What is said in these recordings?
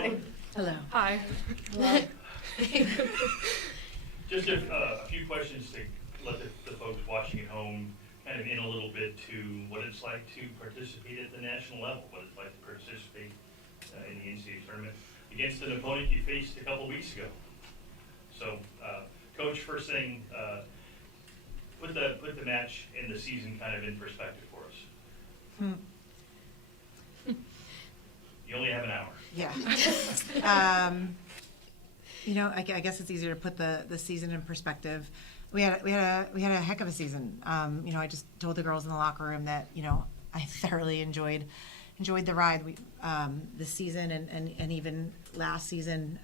Rowan. Hello. Hi. Just a few questions to let the folks watching at home kind of in a little bit to what it's like to participate at the national level, what it's like to participate in the NCAA tournament against an opponent you faced a couple weeks ago. So, Coach, first thing, put the match and the season kind of in perspective for us. You only have an hour. Yeah. I guess it's easier to put the season in perspective. We had a heck of a season. I just told the girls in the locker room that I thoroughly enjoyed the ride this season and even last season.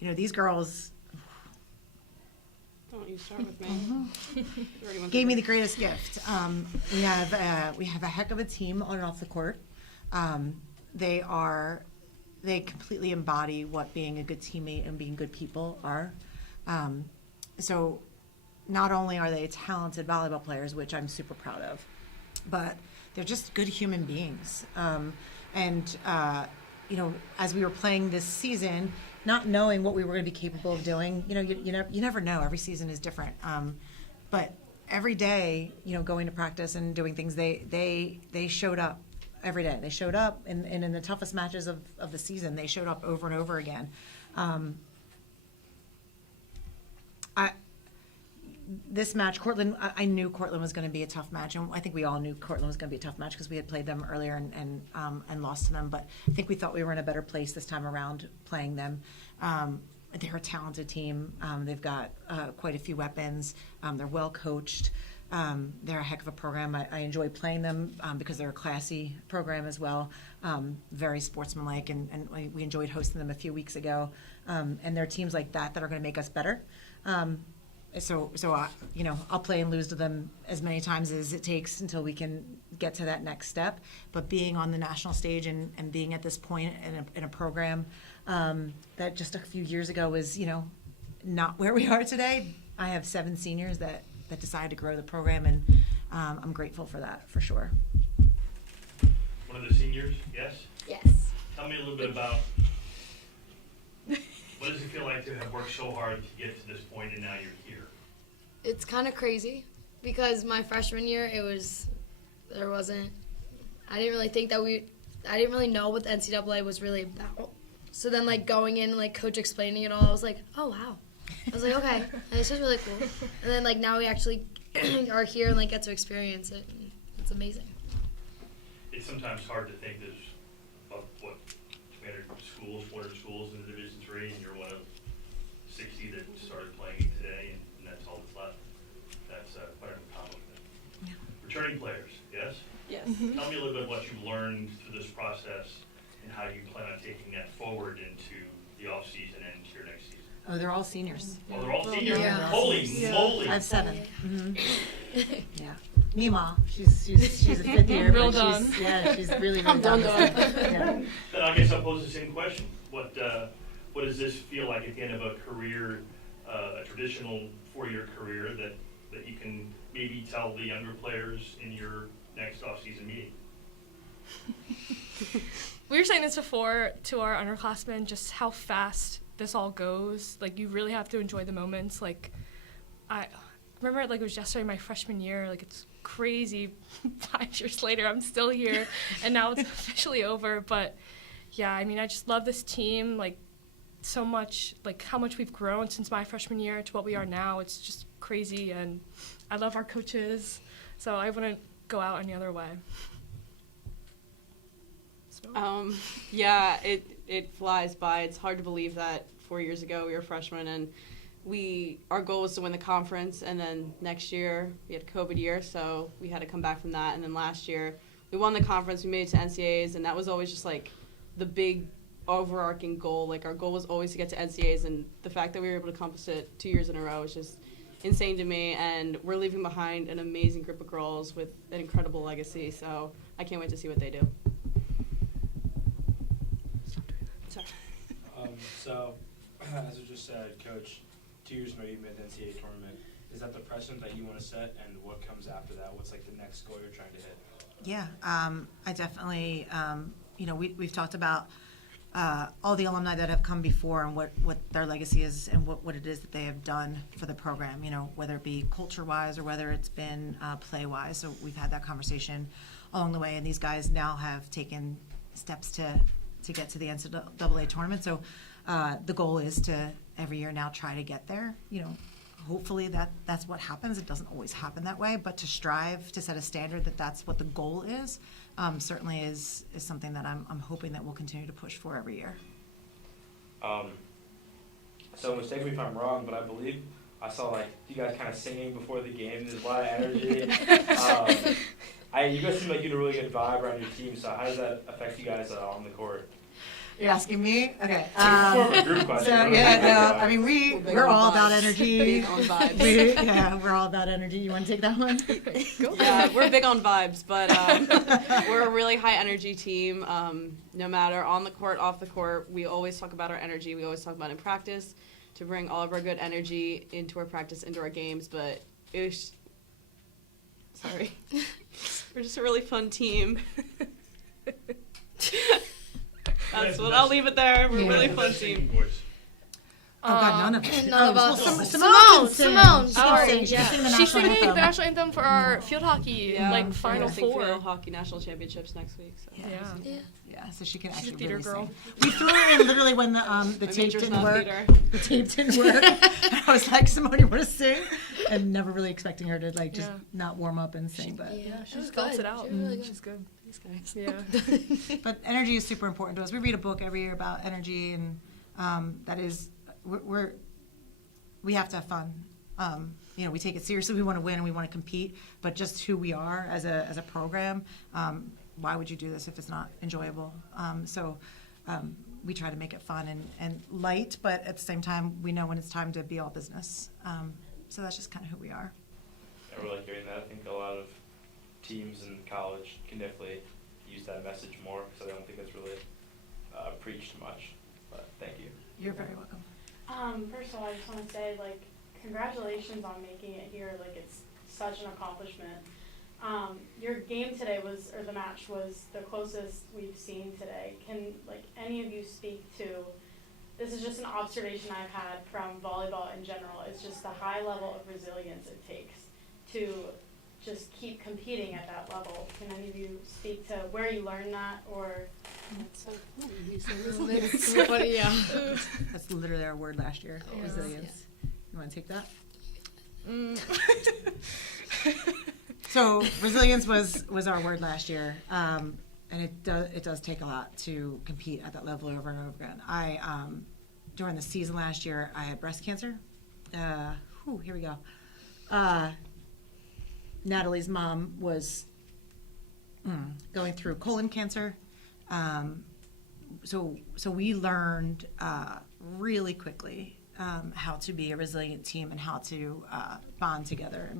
These girls. Don't you start with me. Gave me the greatest gift. We have a heck of a team on and off the court. They completely embody what being a good teammate and being good people are. So not only are they talented volleyball players, which I'm super proud of, but they're just good human beings. As we were playing this season, not knowing what we were going to be capable of doing, you never know. Every season is different. But every day, going to practice and doing things, they showed up every day. They showed up, and in the toughest matches of the season, they showed up over and over again. This match, Cortland, I knew Cortland was going to be a tough match, and I think we all knew Cortland was going to be a tough match because we had played them earlier and lost to them. But I think we thought we were in a better place this time around playing them. They're a talented team. They've got quite a few weapons. They're well coached. They're a heck of a program. I enjoy playing them because they're a classy program as well, very sportsmanlike, and we enjoyed hosting them a few weeks ago. And there are teams like that are going to make us better. So I'll play and lose to them as many times as it takes until we can get to that next step. But being on the national stage and being at this point in a program that just a few years ago was, not where we are today. I have 7 seniors that decided to grow the program, and I'm grateful for that, for sure. One of the seniors, yes? Yes. Tell me a little bit about what does it feel like to have worked so hard to get to this point and now you're here? It's kind of crazy because my freshman year, I didn't really think that I didn't really know what the NCAA was really about. So then going in and coach explaining it all, I was like, oh wow. I was like, okay, this is really cool. And then now we actually are here and get to experience it. It's amazing. It's sometimes hard to think there's about 400 schools in the Division III, and you're one of 60 that started playing today, and that's all that's left. That's quite an accomplishment. Yeah. Returning players, yes? Yes. Tell me a little bit what you've learned through this process and how you plan on taking that forward into the off season and into your next season. Oh, they're all seniors. Oh, they're all seniors? Yeah. Holy moly. I have 7. Mm-hmm. Yeah. Nima, she's a 5th year. Real but done. She's really done. Yeah. Then I guess I'll pose the same question. What does this feel like at the end of a career, a traditional 4-year career that you can maybe tell the younger players in your next off-season meeting? We were saying this before to our underclassmen, just how fast this all goes. You really have to enjoy the moments. I remember it was yesterday, my freshman year. It's crazy. 5 years later, I'm still here, and now it's officially over. But yeah, I just love this team so much. How much we've grown since my freshman year to what we are now. It's just crazy, and I love our coaches. So I wouldn't go out any other way. Yeah, it flies by. It's hard to believe that 4 years ago we were freshmen, and our goal was to win the conference, and then next year we had a COVID year, so we had to come back from that. And then last year we won the conference, we made it to NCAAs, and that was always just the big overarching goal. Our goal was always to get to NCAAs, and the fact that we were able to accomplish it 2 years in a row is just insane to me. And we're leaving behind an amazing group of girls with an incredible legacy, so I can't wait to see what they do. So, as I just said, Coach, 2 years ago you made the NCAA tournament. Is that the precedent that you want to set, and what comes after that? What's the next goal you're trying to hit? Yeah, I definitely, we've talked about all the alumni that have come before and what their legacy is and what it is that they have done for the program, whether it be culture-wise or whether it's been play-wise. So we've had that conversation along the way, and these guys now have taken steps to get to the NCAA tournament. So the goal is to every year now try to get there. Hopefully that's what happens. It doesn't always happen that way, but to strive to set a standard that's what the goal is, certainly is something that I'm hoping that we'll continue to push for every year. So mistake me if I'm wrong, but I believe I saw you guys kind of singing before the game. There's a lot of energy. You guys seem like you had a really good vibe around your team. So how does that affect you guys on the court? You're asking me? Okay. More of a group question. So yeah, no, I mean we're all about energy. Big on vibes. We're all about energy. You want to take that one? Yeah, we're big on vibes, but we're a really high energy team. No matter on the court, off the court, we always talk about our energy. We always talk about it in practice to bring all of our good energy into our practice, into our games. But we're just a really fun team. That's what I'll leave it there. We're a really fun team. Oh God, none of us. None of us. Well, Simone, Simone, sorry, she can sing the She's national singing the anthem. national anthem for our field hockey, Yeah, Final we're gonna sing Four. Field Hockey National Championships next week. So. Yeah. Yeah, so she can She's a actually theater really girl. sing. We threw her in literally when the My tape major's didn't not work. theater. The tape didn't work. And I was like, Simone, you want to sing? And never really expecting her to just Yeah. not warm up and sing, but. Yeah, She just belts it out. She was really good. She's good. These guys. Yeah. But energy is super important to us. We read a book every year about energy, and that is, we have to have fun. We take it seriously. We want to win and we want to compete, but just who we are as a program, why would you do this if it's not enjoyable? So we try to make it fun and light, but at the same time, we know when it's time to be all business. So that's just kind of who we are. I really like hearing that. I think a lot of teams in college can definitely use that message more, because I don't think it's really preached much. But thank you. You're very welcome. First of all, I just want to say, congratulations on making it here. It's such an accomplishment. Your game today or the match was the closest we've seen today. Can, any of you speak to, this is just an observation I've had from volleyball in general, it's just the high level of resilience it takes to just keep competing at that level. Can any of you speak to where you learned that, or? It's so funny, yeah. That's literally our word last year, Yeah. resilience. You want to take that? So resilience was our word last year, and it does take a lot to compete at that level over and over again. I during the season last year, I had breast cancer. Here we go. Natalie's mom was going through colon cancer. So we learned really quickly how to be a resilient team and how to bond together.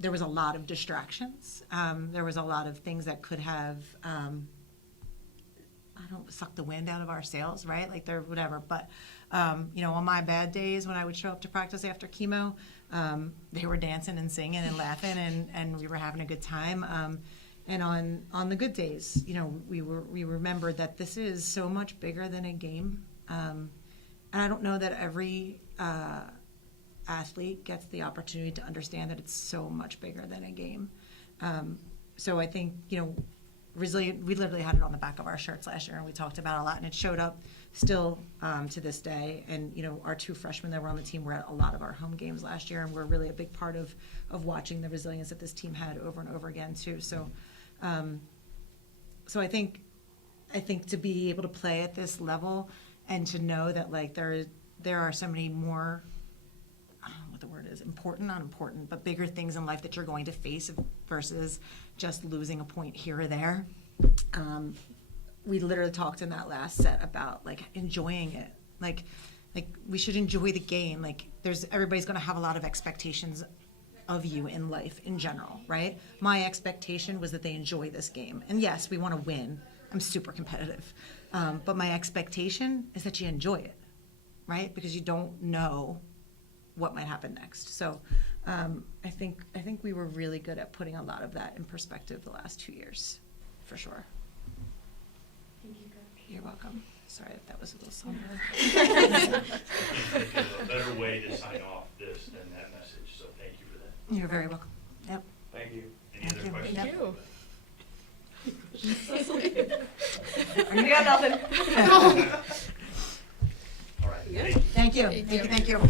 There was a lot of distractions. There was a lot of things that could have, sucked the wind out of our sails, right? Whatever. But, on my bad days when I would show up to practice after chemo, they were dancing and singing and laughing, and we were having a good time. And on the good days, we remembered that this is so much bigger than a game. And I don't know that every athlete gets the opportunity to understand that it's so much bigger than a game. So I think, resilient, we literally had it on the back of our shirts last year, and we talked about it a lot, and it showed up still to this day. And, our two freshmen that were on the team were at a lot of our home games last year, and we're really a big part of watching the resilience that this team had over and over again too. So I think to be able to play at this level and to know that there are so many more, I don't know what the word is, important, not important, but bigger things in life that you're going to face versus just losing a point here or there. We literally talked in that last set about enjoying it. We should enjoy the game. Everybody's going to have a lot of expectations of you in life in general, right? My expectation was that they enjoy this game. And yes, we want to win. I'm super competitive. But my expectation is that you enjoy it, right? Because you don't know what might happen next. So I think we were really good at putting a lot of that in perspective the last 2 years, for sure. Thank you, guys. welcome. Sorry if that was a little somber. There's a better way to sign off this than that message, so thank you for that. You're very welcome. Yep. Thank you. Any Thank other you. questions? Thank you. You got nothing. All right. Yeah. Thank you. Thank you. Thank you.